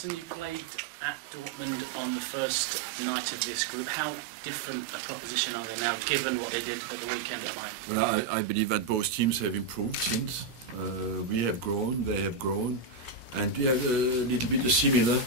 Arsene, you played at Dortmund on the first night of this group. How different a proposition are they now, given what they did at the weekend at Bayern? Well, I believe that both teams have improved since. We have grown, they have grown, and we have a little bit of similar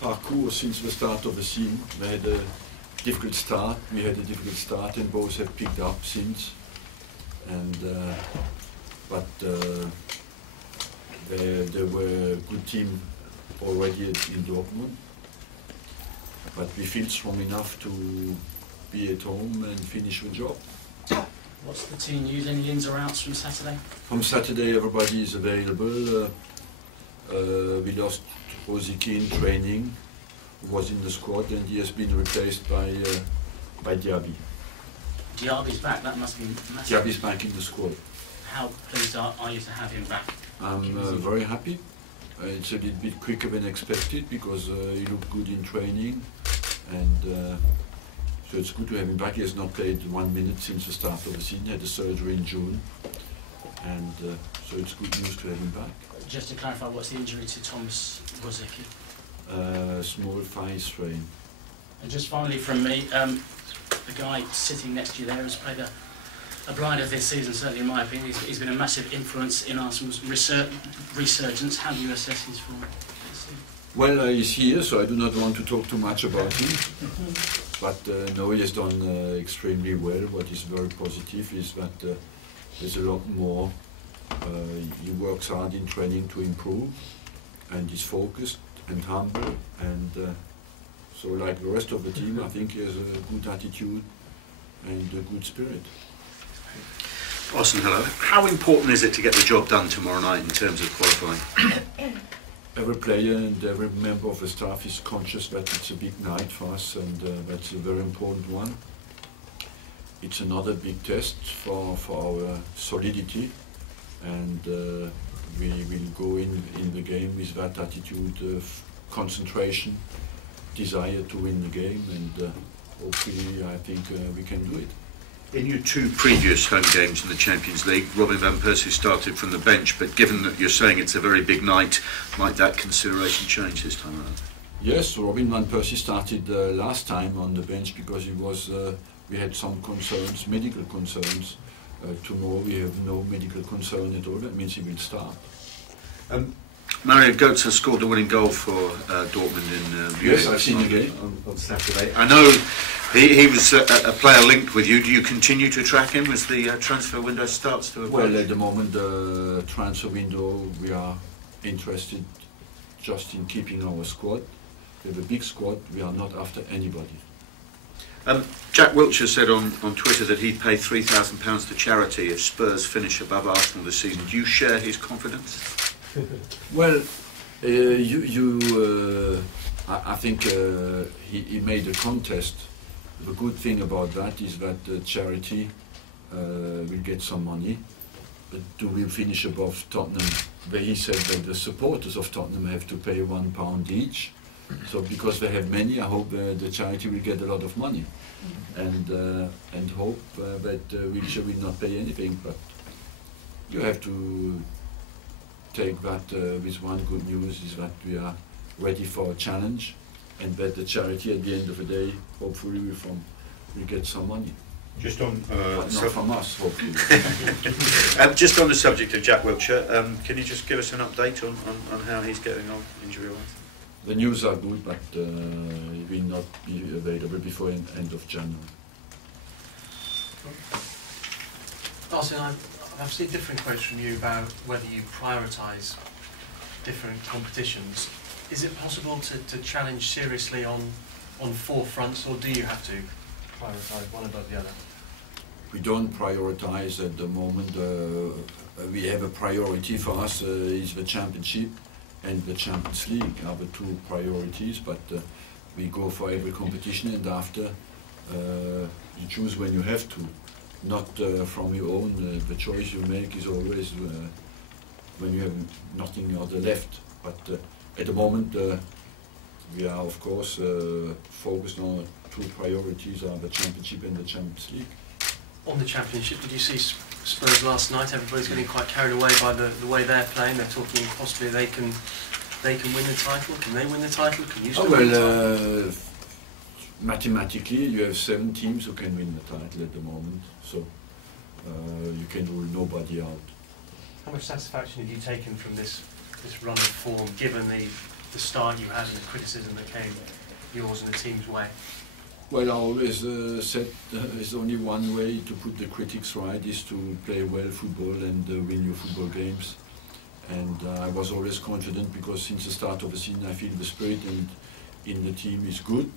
parcours since the start of the season. We had a difficult start, and both have picked up since. And but they were a good team already in Dortmund. But we feel strong enough to be at home and finish the job. What's the team using? Any ins or outs from Saturday? From Saturday, everybody is available. We lost Rosicky in training, who was in the squad, and he has been replaced by Diaby. Diaby's back. That must be massive. Diaby's back in the squad. How pleased are you to have him back? I'm very happy. It's a little bit quicker than expected because he looked good in training, and so it's good to have him back. He has not played 1 minute since the start of the season. He had a surgery in June, and so it's good news to have him back. Just to clarify, what's the injury to Thomas Rosicky? Small thigh strain. And just finally from me, the guy sitting next to you there has played a blinder this season, certainly in my opinion. He's been a massive influence in Arsenal's resurgence. How do you assess his form this season? Well, he's here, so I do not want to talk too much about him. But no, he has done extremely well. What is very positive is that there's a lot more. He works hard in training to improve, and he's focused and humble, and so like the rest of the team, I think he has a good attitude and a good spirit. Arsene, hello. How important is it to get the job done tomorrow night in terms of qualifying? Every player and every member of the staff is conscious that it's a big night for us, and that's a very important one. It's another big test for our solidity, and we will go in the game with that attitude of concentration, desire to win the game, and hopefully I think we can do it. In your two previous home games in the Champions League, Robin van Persie started from the bench, but given that you're saying it's a very big night, might that consideration change this time around? Yes, Robin van Persie started last time on the bench because he was. We had some concerns, medical concerns. Tomorrow we have no medical concern at all. That means he will start. Mario Götze scored the winning goal for Dortmund in Munich. Yes, I've seen the game on Saturday. I know he was a player linked with you. Do you continue to track him as the transfer window starts to approach? Well, at the moment, the transfer window, we are interested just in keeping our squad. We have a big squad. We are not after anybody. Jack Wilshere said on Twitter that he'd pay £3,000 to charity if Spurs finish above Arsenal this season. Do you share his confidence? Well, I think he made a contest. The good thing about that is that the charity will get some money. But do we finish above Tottenham? Where he said that the supporters of Tottenham have to pay £1 each. So because they have many, I hope the charity will get a lot of money, and hope that Wilshere will not pay anything. But you have to take that with one good news is that we are ready for a challenge, and that the charity at the end of the day hopefully will get some money. Just on but not from us, hopefully. Just on the subject of Jack Wilshere, can you just give us an update on how he's getting on injury-wise? The news are good, but he will not be available before the end of January. Arsene, I've seen different quotes from you about whether you prioritise different competitions. Is it possible to challenge seriously on 4 fronts, or do you have to prioritise one above the other? We don't prioritise at the moment. We have a priority for us is the Championship and the Champions League are the 2 priorities, but we go for every competition, and after you choose when you have to, not from your own. The choice you make is always when you have nothing other left. But at the moment we are of course focused on 2 priorities are the Championship and the Champions League. On the Championship, did you see Spurs last night? Everybody's getting quite carried away by the way they're playing. They're talking possibly they can they can win the title? Can they win the title? Can you still Oh, win the title? well, mathematically, you have 7 teams who can win the title at the moment, so you can rule nobody out. How much satisfaction have you taken from this run of form, given the start you had and the criticism that came yours and the team's way? Well, I always said there's only one way to put the critics right, is to play well football and win your football games. And I was always confident, because since the start of the season I feel the spirit in the team is good.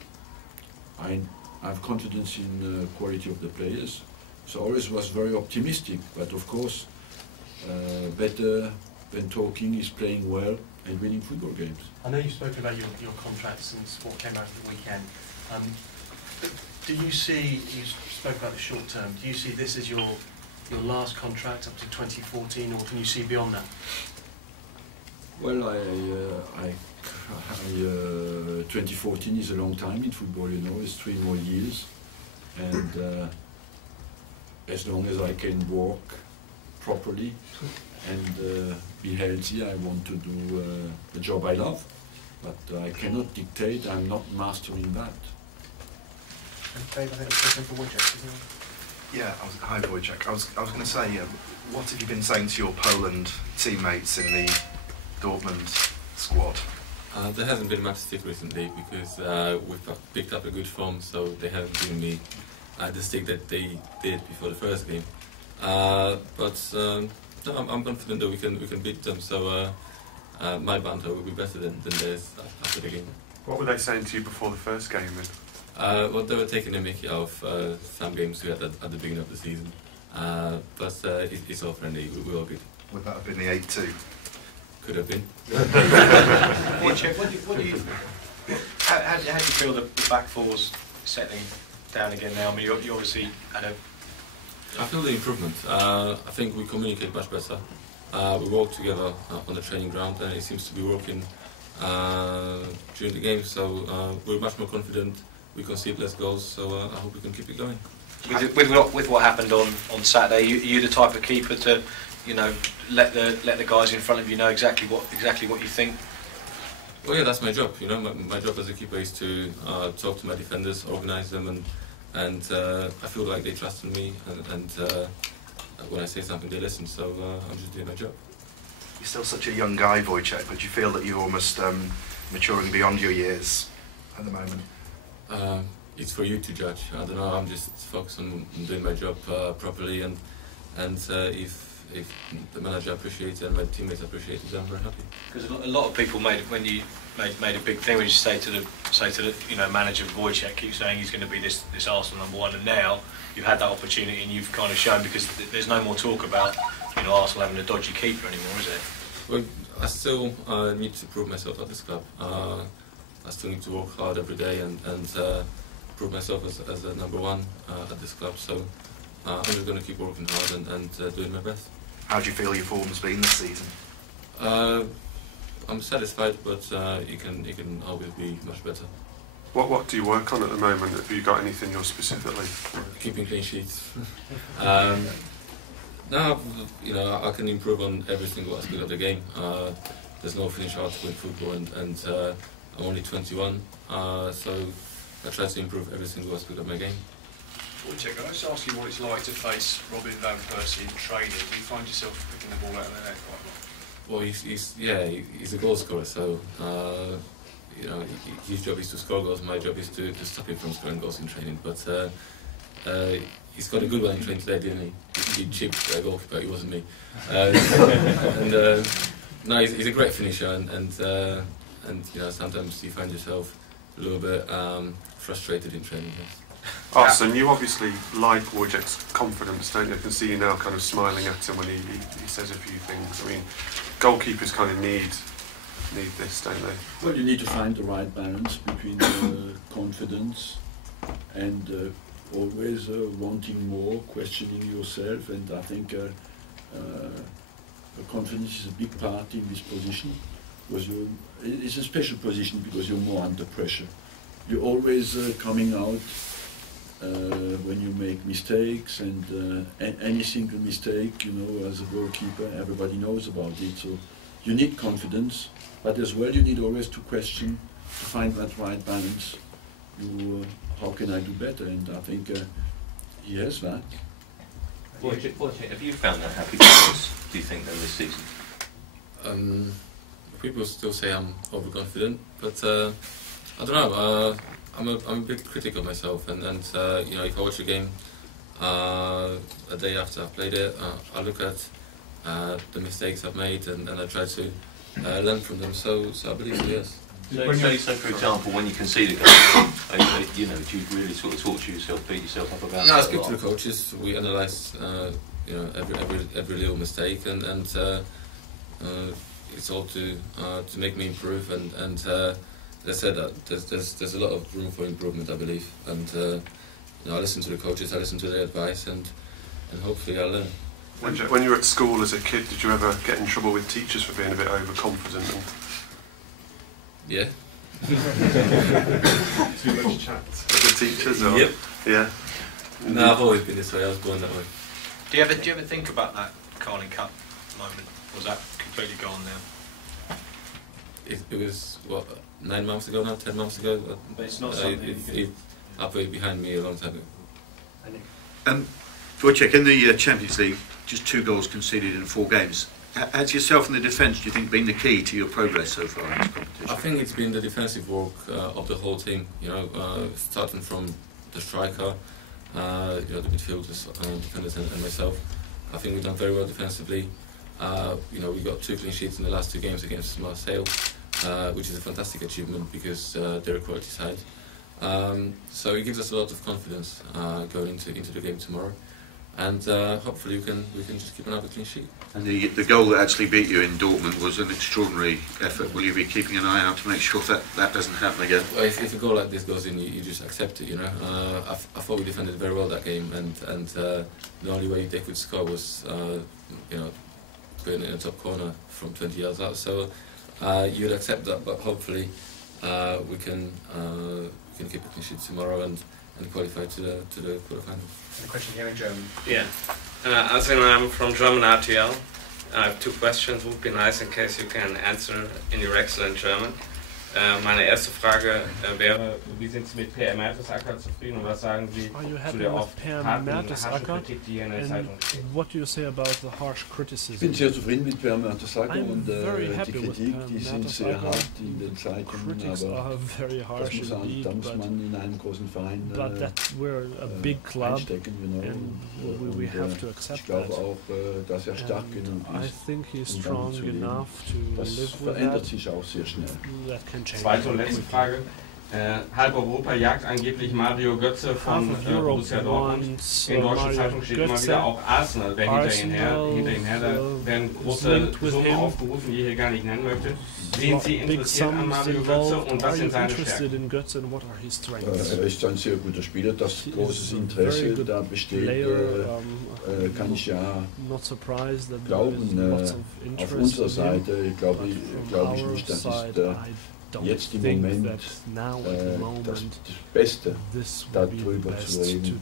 I have confidence in the quality of the players. So I always was very optimistic, but of course better than talking is playing well and winning football games. I know you've spoken about your contract since what came out at the weekend. Do you see, you spoke about the short term, do you see this as your last contract up to 2014, or can you see beyond that? Well, 2014 is a long time in football, you know, it's 3 more years. And as long as I can walk properly and be healthy, I want to do the job I love. But I cannot dictate, I'm not mastering that. Dave, I think it's a question for Wojciech, isn't it? Yeah, hi Wojciech. I was going to say, what have you been saying to your Poland teammates in the Dortmund squad? There hasn't been much stick recently, because we've picked up a good form, so they haven't given me the stick that they did before the first game. No, I'm confident that we can beat them. So my banter will be better than theirs after the game. What were they saying to you before the first game then? Well, they were taking a mickey out of some games we had at the beginning of the season. It's all friendly. We're all good. Would that have been the 8-2? Could have been. Wojciech, what do you? How do you feel the back four's settling down again now? I mean, you obviously had a. I feel the improvement. I think we communicate much better. We work together on the training ground, and it seems to be working during the game. So we're much more confident. We concede less goals. So I hope we can keep it going. With what happened on Saturday, you the type of keeper to, you know, let the guys in front of you know exactly what you think. Well, yeah, that's my job. You know, my job as a keeper is to talk to my defenders, organise them, and I feel like they trust in me, and when I say something, they listen. So I'm just doing my job. You're still such a young guy, Wojciech, but do you feel that you're almost maturing beyond your years at the moment? It's for you to judge. I don't know. I'm just focused on doing my job properly, and if the manager appreciates it and my teammates appreciate it, I'm very happy. Because a lot of people made a big thing when you say to the you know, manager Wojciech keeps saying he's going to be this Arsenal #1, and now you've had that opportunity and you've kind of shown, because there's no more talk about, you know, Arsenal having a dodgy keeper anymore, is there? Well, I still need to prove myself at this club. I still need to work hard every day and prove myself as a #1 at this club. So I'm just going to keep working hard and doing my best. How do you feel your form's been this season? I'm satisfied, but it can always be much better. What do you work on at the moment? Have you got anything you're specifically? Keeping clean sheets. No, you know, I can improve on every single aspect of the game. There's no finished article in football, and I'm only 21, so I try to improve every single aspect of my game. Wojciech, can I just ask you what it's like to face Robin van Persie in training? Do you find yourself picking the ball out of the net quite a lot? Well, he's a goal scorer, so you know, his job is to score goals. My job is to stop him from scoring goals in training. But he's got a good one in training today, didn't he? He chipped a goalkeeper. It wasn't me. No, he's a great finisher, and you know, sometimes you find yourself a little bit frustrated in training. Yes. Arsene, you obviously like Wojciech's confidence, don't you? I can see you now kind of smiling at him when he says a few things. I mean, goalkeepers kind of need this, don't they? Well, you need to find the right balance between confidence and always wanting more, questioning yourself, and I think confidence is a big part in this position, because it's a special position because you're more under pressure. You're always coming out when you make mistakes, and any single mistake, you know, as a goalkeeper, everybody knows about it, so you need confidence, but as well you need always to question, to find that right balance. How can I do better? And I think he has that. Wojciech, have you found that happy balance, do you think, then this season? People still say I'm overconfident, but I don't know. I'm a big critic of myself, and you know, if I watch a game a day after I've played it, I look at the mistakes I've made, and I try to learn from them. So I believe so, yes. So for example, when you concede a goal, you know, do you really sort of talk to yourself, beat yourself up about No, I that? speak to the coaches. We analyse, you know, every little mistake, and it's all to make me improve. And as I said, there's a lot of room for improvement, I believe. And you know, I listen to the coaches, I listen to their advice, and hopefully I'll learn. When you were at school as a kid, did you ever get in trouble with teachers for being a bit overconfident? Yeah. Too much chat with the teachers? Or? Yep. Yeah. No, I've always been this way. I was born that way. Do you ever think about that Carling Cup moment? Was that completely gone now? It was, what, 9 months ago now, 10 months ago? But it's not something I put it behind me a long time ago. Wojciech, in the Champions League, just 2 goals conceded in 4 games. Has yourself in the defence, do you think, been the key to your progress so far in this competition? I think it's been the defensive work of the whole team. You know, starting from the striker, you know, the midfielders, defenders, and myself. I think we've done very well defensively. You know, we got 2 clean sheets in the last 2 games against Marseille, which is a fantastic achievement because they're a quality side. So it gives us a lot of confidence going into the game tomorrow, and hopefully we can just keep another clean sheet. And the goal that actually beat you in Dortmund was an extraordinary effort. Will you be keeping an eye out to make sure that doesn't happen again? Well, if a goal like this goes in, you just accept it. You know, I thought we defended very well that game, and the only way they could score was you know, putting it in the top corner from 20 yards out. So you'd accept that, but hopefully we can keep a clean sheet tomorrow and qualify to the quarterfinals. A question here in German. Yeah. Arsene, I'm from German RTL. I have 2 questions. Would be nice in case you can answer in your excellent German. Meine erste Frage wäre, wie sind Sie mit Per Mertesacker zufrieden und was sagen Sie zu der oft harten, harsche Kritik, die hier in der Zeitung steht? What do you say about the harsh criticism? Ich bin sehr zufrieden mit Per Mertesacker und die with Kritik, die sind sehr hart in den Zeitungen, Critics aber are very harsh das muss indeed, da muss man in einem großen Verein but we're a big club, einstecken, and we have to accept ich glaube that. auch, dass stark genug I ist, think he's um strong damit zu leben. enough to Das live with verändert that. sich auch sehr schnell. That can change. Zweite und letzte Frage. Halb Europa jagt angeblich Mario Götze von Borussia Dortmund. In deutschen Zeitungen steht immer wieder auch Arsenal, wer hinter ihm her. Da werden große Summen aufgerufen, die ich hier gar nicht nennen möchte. Sind Sie interessiert an Mario Götze und was sind seine Stärken? Er ist ein sehr guter Spieler, das großes Interesse da besteht, kann ich ja glauben, auf unserer Seite glaube ich nicht, das ist jetzt im Moment das Beste, darüber zu reden.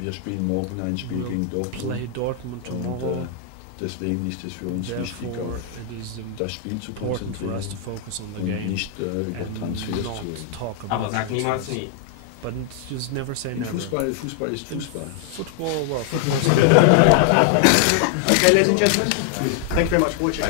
Wir spielen morgen ein Spiel gegen Dortmund und deswegen ist es für uns wichtig, auf das Spiel zu konzentrieren und nicht über Transfers zu reden. Aber sag niemals nie. But just never say never. Fußball ist Fußball. Football. Okay, ladies and gentlemen, thank you very much for watching.